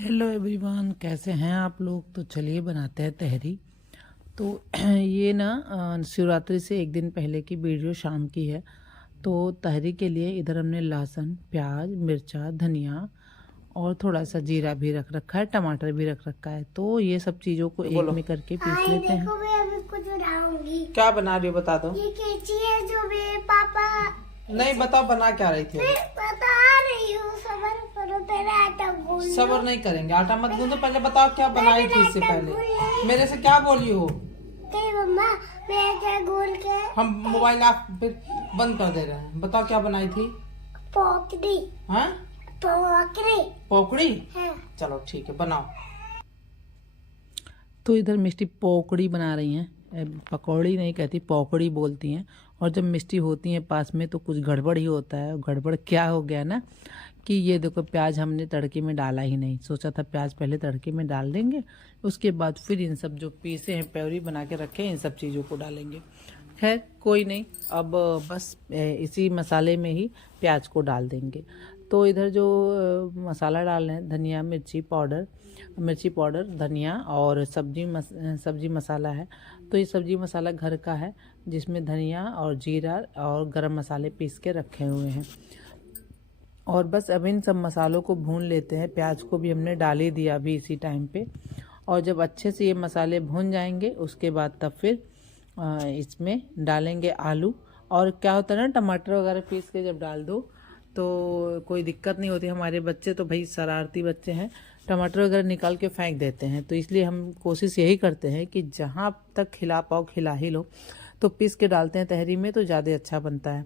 Hello everyone, कैसे हैं आप लोग। तो चलिए बनाते हैं तहरी। तो ये ना शिवरात्रि से एक दिन पहले की वीडियो शाम की है। तो तहरी के लिए इधर हमने लहसुन, प्याज, मिर्चा, धनिया और थोड़ा सा जीरा भी रख रखा है, टमाटर भी रख रखा है। तो ये सब चीज़ों को एक में करके पीस लेते हैं। देखो मैं अभी कुछ बनाऊंगी। क्या बना रही हो बता दो। ये कैची है जो मेरे पापा। नहीं बताओ बना क्या रही थी। मैं बता रही हूँ, सबर करो, पहले आटा गूंद लो। सबर नहीं करेंगे, आटा मत गूंदो, पहले बताओ क्या बनाई थी इससे पहले। मेरे से क्या बोली हो। कहीं मम्मा मैं क्या गोल के हम मोबाइल आप फिर बंद कर दे रहे हैं। बताओ क्या बनाई थी। पोकड़ी। हाँ पोकड़ी। पोकड़ी। हाँ। चलो ठीक है बनाओ। तो इधर मिष्टी पोकड़ी बना रही हैं। पकौड़ी नहीं कहती, पोकड़ी बोलती हैं। और जब मिष्टी होती हैं पास में तो कुछ गड़बड़ ही होता है। गड़बड़ क्या हो गया ना कि ये देखो, प्याज हमने तड़के में डाला ही नहीं। सोचा था प्याज पहले तड़के में डाल देंगे, उसके बाद फिर इन सब जो पीसे हैं, प्योरी बना के रखे हैं, इन सब चीज़ों को डालेंगे। खैर कोई नहीं, अब बस इसी मसाले में ही प्याज को डाल देंगे। तो इधर जो मसाला डाल रहे हैं, धनिया मिर्ची पाउडर, धनिया और सब्जी मसाला है। तो ये सब्जी मसाला घर का है, जिसमें धनिया और जीरा और गरम मसाले पीस के रखे हुए हैं। और बस अब इन सब मसालों को भून लेते हैं। प्याज को भी हमने डाल ही दिया अभी इसी टाइम पे। और जब अच्छे से ये मसाले भून जाएंगे उसके बाद तब फिर इसमें डालेंगे आलू। और क्या होता है ना, टमाटर वगैरह पीस के जब डाल दो तो कोई दिक्कत नहीं होती। हमारे बच्चे तो भाई शरारती बच्चे हैं, टमाटर वगैरह निकाल के फेंक देते हैं। तो इसलिए हम कोशिश यही करते हैं कि जहाँ तक खिला पाओ खिला ही लो। तो पीस के डालते हैं तहरी में तो ज़्यादा अच्छा बनता है।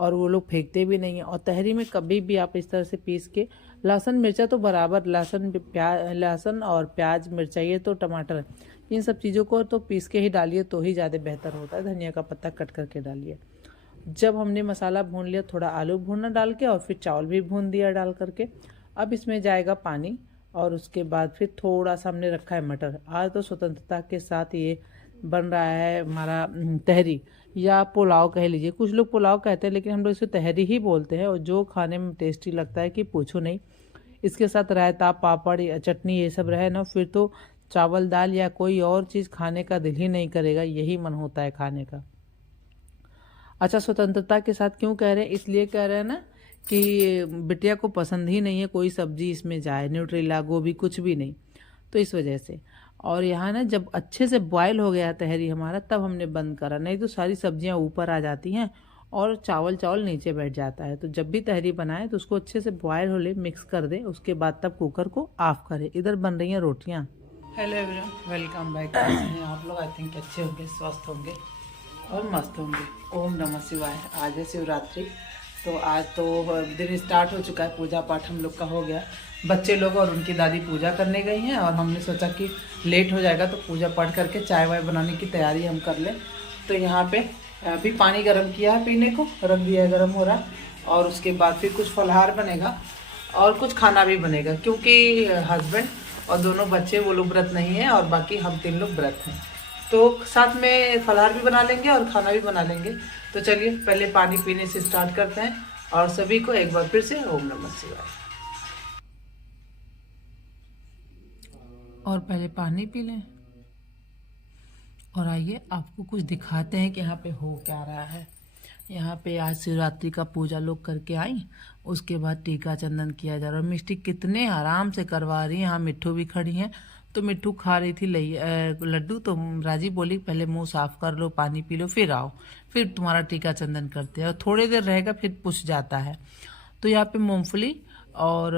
और वो लोग फेंकते भी नहीं हैं। और तहरी में कभी भी आप इस तरह से पीस के, लहसुन मिर्चा तो बराबर, लहसुन और प्याज, मिर्चाई तो टमाटर, इन सब चीज़ों को तो पीस के ही डालिए तो ही ज़्यादा बेहतर होता है। धनिया का पत्ता कट करके डालिए। जब हमने मसाला भून लिया, थोड़ा आलू भूनना डाल के और फिर चावल भी भून दिया डाल करके, अब इसमें जाएगा पानी। और उसके बाद फिर थोड़ा सा हमने रखा है मटर। आज तो स्वतंत्रता के साथ ये बन रहा है हमारा तहरी, या पुलाव कह लीजिए। कुछ लोग पुलाव कहते हैं लेकिन हम लोग इसे तहरी ही बोलते हैं। और जो खाने में टेस्टी लगता है कि पूछो नहीं। इसके साथ रायता, पापड़ या चटनी ये सब रहे ना, फिर तो चावल दाल या कोई और चीज़ खाने का दिल ही नहीं करेगा, यही मन होता है खाने का। अच्छा, स्वतंत्रता के साथ क्यों कह रहे हैं, इसलिए कह रहे हैं ना कि बिटिया को पसंद ही नहीं है कोई सब्जी इसमें जाए, न्यूट्रेला, गोभी, कुछ भी नहीं। तो इस वजह से। और यहाँ ना जब अच्छे से बॉयल हो गया तहरी हमारा, तब हमने बंद करा, नहीं तो सारी सब्जियाँ ऊपर आ जाती हैं और चावल नीचे बैठ जाता है। तो जब भी तहरी बनाए तो उसको अच्छे से बॉयल हो ले, मिक्स कर दे, उसके बाद तब कुकर को ऑफ करें। इधर बन रही हैं रोटियाँ। Hello everyone, welcome back. कैसे हैं आप लोग। आई थिंक अच्छे होंगे, स्वस्थ होंगे और मस्त होंगे। ओम नमः शिवाय। आज है शिवरात्रि। तो आज तो दिन स्टार्ट हो चुका है, पूजा पाठ हम लोग का हो गया। बच्चे लोग और उनकी दादी पूजा करने गई हैं और हमने सोचा कि लेट हो जाएगा तो पूजा पाठ करके चाय वाय बनाने की तैयारी हम कर लें। तो यहाँ पे अभी पानी गर्म किया है, पीने को रख दिया है, गर्म हो रहा। और उसके बाद फिर कुछ फलाहार बनेगा और कुछ खाना भी बनेगा, क्योंकि हस्बैंड और दोनों बच्चे वो लोग व्रत नहीं है और बाकी हम 3 लोग व्रत हैं। तो साथ में फलाहार भी बना लेंगे और खाना भी बना लेंगे। तो चलिए पहले पानी पीने से स्टार्ट करते हैं। और सभी को एक बार फिर से ओम नमः शिवाय। और पहले पानी पी लें और आइए आपको कुछ दिखाते हैं कि यहाँ पे हो क्या रहा है। यहाँ पे आज शिवरात्रि का पूजा लोग करके आई, उसके बाद टीका चंदन किया जा रहा है। और मिष्टी कितने आराम से करवा रही है। यहाँ मिट्ठू भी खड़ी हैं, तो मिट्ठू खा रही थी लड्डू। तो राजी बोली पहले मुंह साफ कर लो, पानी पी लो, फिर आओ, फिर तुम्हारा टीका चंदन करते हैं। और थोड़ी देर रहेगा फिर पुछ जाता है। तो यहाँ पे मूंगफली और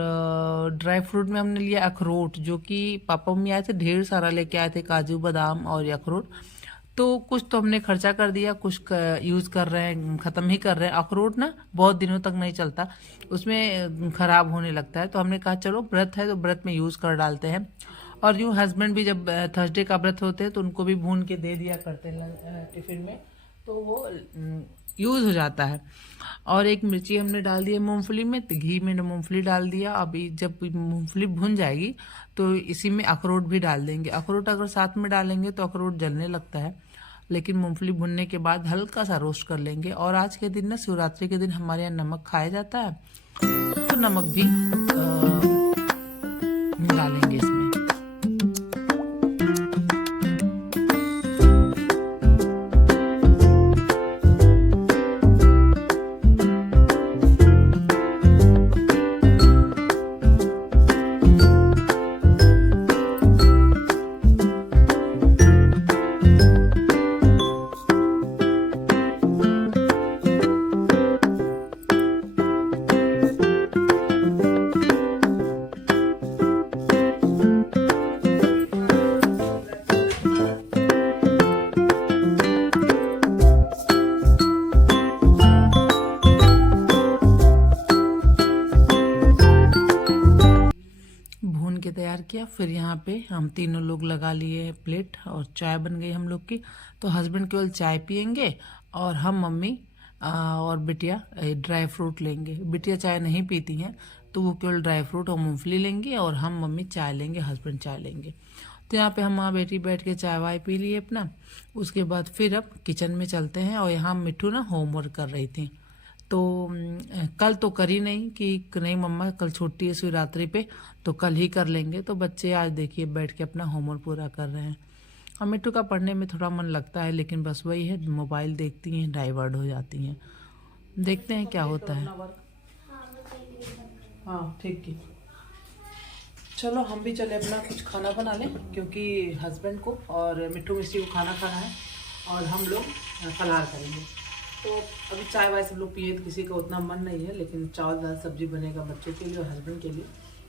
ड्राई फ्रूट में हमने लिया अखरोट, जो कि पापा मम्मी आए थे, ढेर सारा लेके आए थे, काजू बादाम और ये अखरोट। तो कुछ तो हमने खर्चा कर दिया, कुछ यूज़ कर रहे हैं, ख़त्म ही कर रहे हैं। अखरोट ना बहुत दिनों तक नहीं चलता, उसमें ख़राब होने लगता है। तो हमने कहा चलो व्रत है तो व्रत में यूज़ कर डालते हैं। और यूँ हस्बैंड भी जब थर्सडे का व्रत होते हैं तो उनको भी भून के दे दिया करते हैं टिफ़िन में, तो वो यूज़ हो जाता है। और एक मिर्ची हमने डाल दी है मूंगफली में, तो घी में मूंगफली डाल दिया। अभी जब मूंगफली भुन जाएगी तो इसी में अखरोट भी डाल देंगे। अखरोट अगर साथ में डालेंगे तो अखरोट जलने लगता है, लेकिन मूंगफली भुनने के बाद हल्का सा रोस्ट कर लेंगे। और आज के दिन ना, शिवरात्रि के दिन हमारे यहाँ नमक खाया जाता है, तो नमक भी डालेंगे। बन के तैयार किया। फिर यहाँ पे हम तीनों लोग लगा लिए प्लेट और चाय बन गई हम लोग की। तो हस्बैंड केवल चाय पियेंगे और हम मम्मी और बिटिया ड्राई फ्रूट लेंगे। बिटिया चाय नहीं पीती हैं तो वो केवल ड्राई फ्रूट और मूंगफली लेंगी और हम मम्मी चाय लेंगे, हस्बैंड चाय लेंगे। तो यहाँ पे हम माँ बेटी बैठ के चाय वाय पी लिए अपना। उसके बाद फिर अब किचन में चलते हैं। और यहाँ मिट्टू ना होमवर्क कर रही थी, तो कल तो करी नहीं कि नहीं मम्मा कल छुट्टी है शिवरात्रि पे तो कल ही कर लेंगे। तो बच्चे आज देखिए बैठ के अपना होमवर्क पूरा कर रहे हैं। और मिट्टू का पढ़ने में थोड़ा मन लगता है, लेकिन बस वही है, मोबाइल देखती हैं, डाइवर्ट हो जाती हैं। देखते हैं क्या होता है। हाँ ठीक है, चलो हम भी चले अपना कुछ खाना बना लें, क्योंकि हस्बैंड को और मिट्टू मिस्टी को खाना खाना है और हम लोग फलाहार करेंगे। तो अभी चाय वाय सब लोग पिए, तो किसी का उतना मन नहीं है, लेकिन चावल दाल सब्जी बनेगा बच्चों के लिए और हस्बैंड के लिए,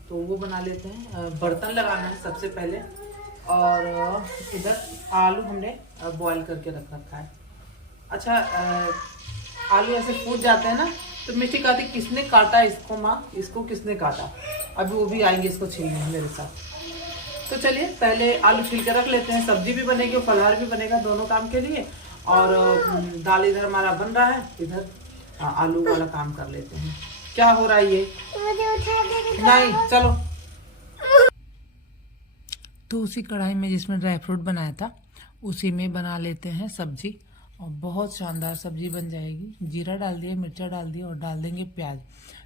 तो वो बना लेते हैं। बर्तन लगाना है सबसे पहले। और इधर आलू हमने बॉईल करके रख रखा है। अच्छा, आलू ऐसे फूट जाते हैं ना, तो मिट्टी कहती किसने काटा इसको माँ, इसको किसने काटा। अभी वो भी आएंगे इसको छीलने मेरे साथ। तो चलिए पहले आलू छील के रख लेते हैं, सब्जी भी बनेगी और फलाहार भी बनेगा, दोनों काम के लिए। और दाल इधर हमारा बन रहा है, इधर आलू वाला काम कर लेते हैं। क्या हो रहा है ये? मुझे उठा दे। नहीं चलो। तो उसी कढ़ाई में जिसमें ड्राई फ्रूट बनाया था उसी में बना लेते हैं सब्जी, और बहुत शानदार सब्जी बन जाएगी। जीरा डाल दिया, मिर्चा डाल दिया और डाल देंगे प्याज।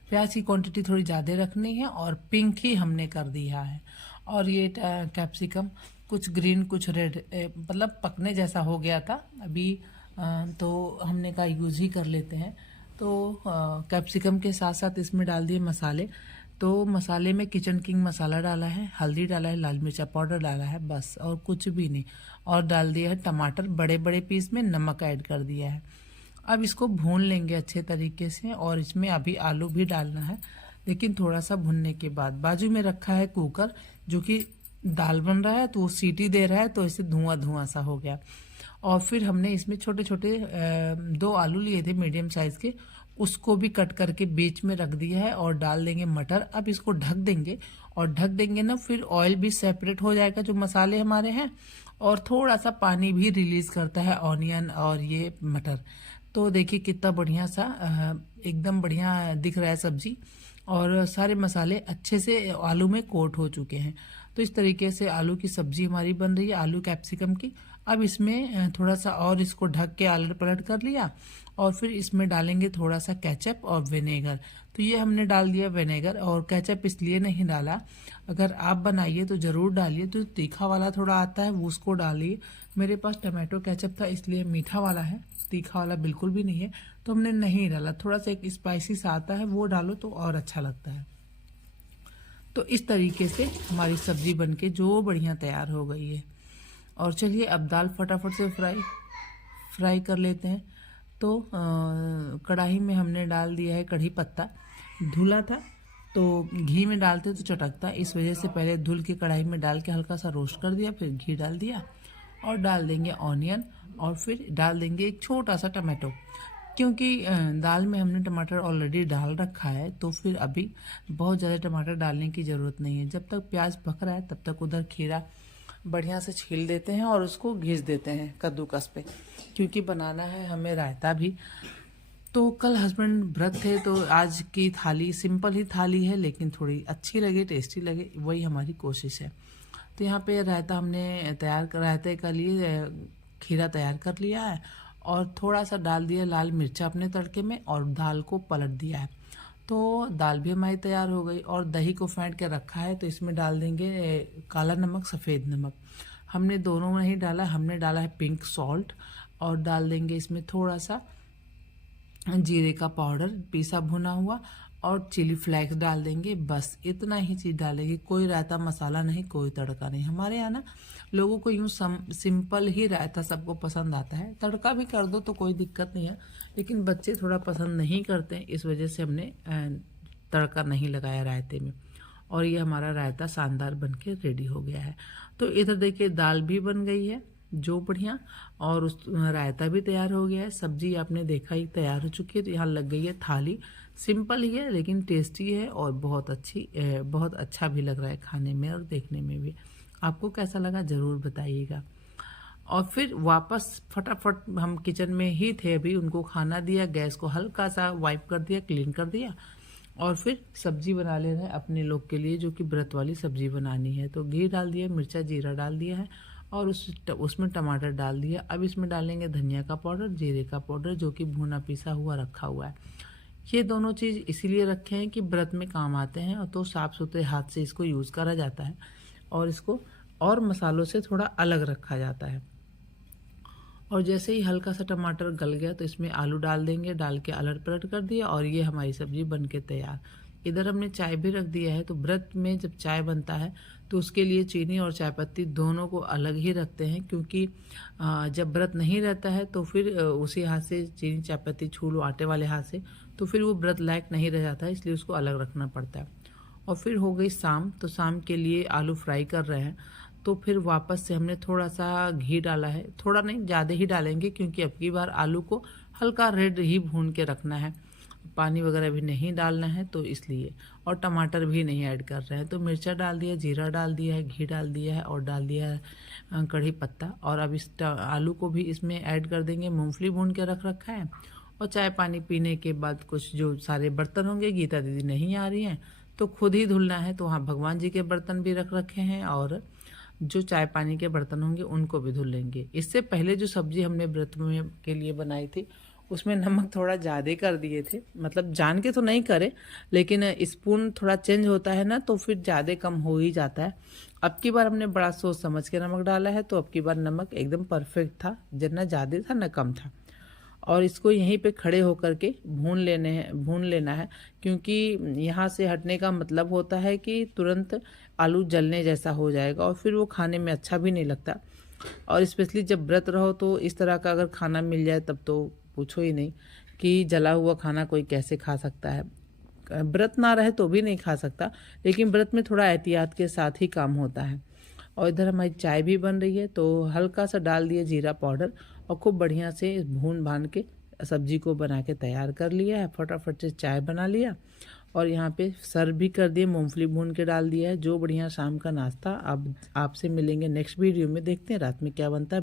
प्याज की क्वांटिटी थोड़ी ज़्यादा रखनी है और पिंक ही हमने कर दिया है। और ये कैप्सिकम कुछ ग्रीन कुछ रेड, मतलब पकने जैसा हो गया था अभी, तो हमने कहा यूज़ ही कर लेते हैं। तो कैप्सिकम के साथ साथ इसमें डाल दिए मसाले। तो मसाले में किचन किंग मसाला डाला है, हल्दी डाला है, लाल मिर्चा पाउडर डाला है, बस और कुछ भी नहीं। और डाल दिया है टमाटर बड़े बड़े पीस में, नमक ऐड कर दिया है। अब इसको भून लेंगे अच्छे तरीके से, और इसमें अभी आलू भी डालना है, लेकिन थोड़ा सा भुनने के बाद। बाजू में रखा है कुकर, जो कि दाल बन रहा है तो वो सीटी दे रहा है, तो ऐसे धुआं धुआं सा हो गया। और फिर हमने इसमें छोटे छोटे 2 आलू लिए थे मीडियम साइज के, उसको भी कट करके बीच में रख दिया है और डाल देंगे मटर। अब इसको ढक देंगे, और ढक देंगे ना फिर ऑयल भी सेपरेट हो जाएगा जो मसाले हमारे हैं, और थोड़ा सा पानी भी रिलीज करता है ऑनियन और ये मटर। तो देखिए कितना बढ़िया सा एकदम बढ़िया दिख रहा है सब्जी, और सारे मसाले अच्छे से आलू में कोट हो चुके हैं। तो इस तरीके से आलू की सब्जी हमारी बन रही है, आलू कैप्सिकम की। अब इसमें थोड़ा सा और इसको ढक के आलट पलट कर लिया, और फिर इसमें डालेंगे थोड़ा सा केचप और विनेगर। तो ये हमने डाल दिया विनेगर, और केचप इसलिए नहीं डाला, अगर आप बनाइए तो ज़रूर डालिए, तो तीखा वाला थोड़ा आता है वो उसको डालिए। मेरे पास टमाटो केचप था इसलिए मीठा वाला है, तीखा वाला बिल्कुल भी नहीं है, तो हमने नहीं डाला। थोड़ा सा एक स्पाइसी सा आता है वो डालो तो और अच्छा लगता है। तो इस तरीके से हमारी सब्जी बनके जो बढ़िया तैयार हो गई है। और चलिए अब दाल फटाफट से फ्राई कर लेते हैं। तो कढ़ाई में हमने डाल दिया है कढ़ी पत्ता, धुला था तो घी में डालते तो चटकता, इस वजह से पहले धुल के कढ़ाई में डाल के हल्का सा रोस्ट कर दिया, फिर घी डाल दिया और डाल देंगे ऑनियन, और फिर डाल देंगे एक छोटा सा टमाटो। क्योंकि दाल में हमने टमाटर ऑलरेडी डाल रखा है, तो फिर अभी बहुत ज़्यादा टमाटर डालने की ज़रूरत नहीं है। जब तक प्याज पक रहा है तब तक उधर खीरा बढ़िया से छील देते हैं और उसको घिस देते हैं कद्दूकस पे, क्योंकि बनाना है हमें रायता भी। तो कल हस्बैंड व्रत थे, तो आज की थाली सिंपल ही थाली है, लेकिन थोड़ी अच्छी लगे, टेस्टी लगे, वही हमारी कोशिश है। तो यहाँ पे रायता हमने रायते के लिए खीरा तैयार कर लिया है, और थोड़ा सा डाल दिया लाल मिर्चा अपने तड़के में, और दाल को पलट दिया है। तो दाल भी हमारी तैयार हो गई, और दही को फेंट के रखा है, तो इसमें डाल देंगे काला नमक, सफ़ेद नमक। हमने दोनों नहीं डाला, हमने डाला है पिंक सॉल्ट, और डाल देंगे इसमें थोड़ा सा जीरे का पाउडर पीसा भुना हुआ, और चिली फ्लेक्स डाल देंगे। बस इतना ही चीज़ डालेंगे, कोई रायता मसाला नहीं, कोई तड़का नहीं। हमारे यहाँ ना लोगों को यूँ सिंपल ही रायता सबको पसंद आता है, तड़का भी कर दो तो कोई दिक्कत नहीं है, लेकिन बच्चे थोड़ा पसंद नहीं करते हैं, इस वजह से हमने तड़का नहीं लगाया रायते में। और ये हमारा रायता शानदार बन के रेडी हो गया है। तो इधर देखिए दाल भी बन गई है जो बढ़िया, और उस रायता भी तैयार हो गया है। सब्जी आपने देखा ही तैयार हो चुकी है। तो यहाँ लग गई है थाली, सिंपल ही है लेकिन टेस्टी है और बहुत अच्छा भी लग रहा है खाने में और देखने में भी। आपको कैसा लगा ज़रूर बताइएगा। और फिर वापस फटाफट हम किचन में ही थे अभी, उनको खाना दिया, गैस को हल्का सा वाइप कर दिया, क्लीन कर दिया और फिर सब्जी बना ले रहे हैं अपने लोग के लिए, जो कि व्रत वाली सब्जी बनानी है। तो घी डाल दिया, मिर्चा जीरा डाल दिया है और उसमें टमाटर डाल दिया। अब इसमें डालेंगे धनिया का पाउडर, जीरे का पाउडर, जो कि भुना पिसा हुआ रखा हुआ है। ये दोनों चीज़ इसीलिए रखे हैं कि व्रत में काम आते हैं और तो साफ़ सुथरे हाथ से इसको यूज़ करा जाता है और इसको और मसालों से थोड़ा अलग रखा जाता है। और जैसे ही हल्का सा टमाटर गल गया तो इसमें आलू डाल देंगे, डाल के अलट पलट कर दिया और ये हमारी सब्जी बन के तैयार। इधर हमने चाय भी रख दिया है। तो व्रत में जब चाय बनता है तो उसके लिए चीनी और चाय पत्ती दोनों को अलग ही रखते हैं, क्योंकि जब व्रत नहीं रहता है तो फिर उसी हाथ से चीनी चाय पत्ती छू लो आटे वाले हाथ से, तो फिर वो व्रत लायक नहीं रह जाता है, इसलिए उसको अलग रखना पड़ता है। और फिर हो गई शाम, तो शाम के लिए आलू फ्राई कर रहे हैं। तो फिर वापस से हमने थोड़ा सा घी डाला है, थोड़ा नहीं ज़्यादा ही डालेंगे, क्योंकि अब की बार आलू को हल्का रेड ही भून के रखना है, पानी वगैरह भी नहीं डालना है, तो इसलिए। और टमाटर भी नहीं ऐड कर रहे हैं। तो मिर्चा डाल दिया, जीरा डाल दिया है, घी डाल दिया है और डाल दिया है कढ़ी पत्ता। और अब इस आलू को भी इसमें ऐड कर देंगे। मूंगफली भून के रख रखा है और चाय पानी पीने के बाद कुछ जो सारे बर्तन होंगे, गीता दीदी नहीं आ रही हैं तो खुद ही धुलना है, तो वहाँ भगवान जी के बर्तन भी रख रखे हैं और जो चाय पानी के बर्तन होंगे उनको भी धुल लेंगे। इससे पहले जो सब्जी हमने व्रत में के लिए बनाई थी उसमें नमक थोड़ा ज़्यादा कर दिए थे, मतलब जान के तो नहीं करे, लेकिन स्पून थोड़ा चेंज होता है ना, तो फिर ज़्यादा कम हो ही जाता है। अब की बार हमने बड़ा सोच समझ के नमक डाला है, तो अब की बार नमक एकदम परफेक्ट था, ना ज़्यादा था ना कम था। और इसको यहीं पे खड़े होकर के भून लेना है, क्योंकि यहाँ से हटने का मतलब होता है कि तुरंत आलू जलने जैसा हो जाएगा और फिर वो खाने में अच्छा भी नहीं लगता। और स्पेशली जब व्रत रहो तो इस तरह का अगर खाना मिल जाए तब तो पूछो ही नहीं कि जला हुआ खाना कोई कैसे खा सकता है। व्रत ना रहे तो भी नहीं खा सकता, लेकिन व्रत में थोड़ा एहतियात के साथ ही काम होता है। और इधर हमारी चाय भी बन रही है, तो हल्का सा डाल दिया जीरा पाउडर और खूब बढ़िया से भून भान के सब्जी को बना के तैयार कर लिया है। फटाफट से चाय बना लिया और यहाँ पे सर्व भी कर दिए, मूंगफली भून के डाल दिया है। जो बढ़िया शाम का नाश्ता। अब आपसे मिलेंगे नेक्स्ट वीडियो में, देखते हैं रात में क्या बनता है।